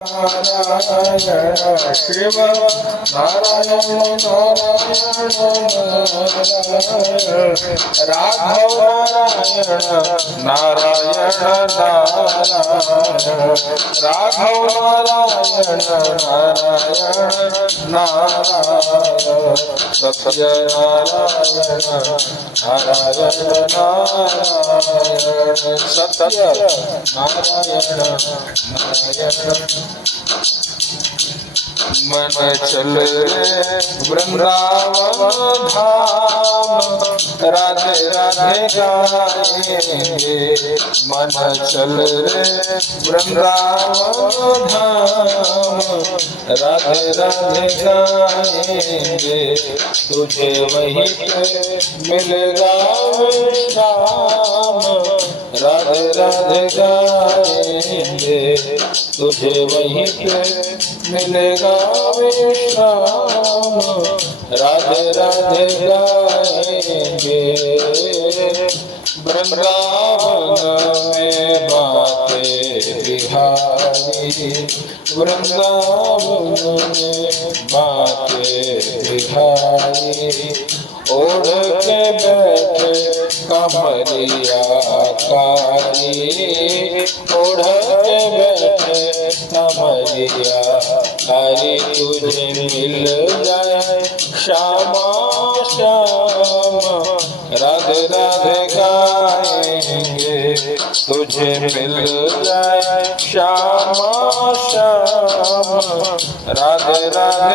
नारायण शिव नारायण नारायण राघव नारायण नारायण राघव नारायण नारायण नारायण सत्य नारायण नारायण नारायण सत्य नारायण नारायण मन चल रे वृंदावन धाम राधे राधे गाएंगे मन चल रे वृंदावन धाम राधे राधे गाएंगे तुझे वहीं पे मिलेगा विश्राम राधे राधे गाएंगे तुझे वहीं पे मिलेगा विश्राम राधे राधे गाएंगे वृंदावन में बातें बिहारी वृंदावन में बातें बिहारी ओढ़ के बैठे कमरिया कारी ओढ़ के बैठे कमरिया कारी तुझे मिल जाए श्यामा श्याम राधे राधे गाएंगे तुझे मिल जाए श्यामा श्याम राधे राधे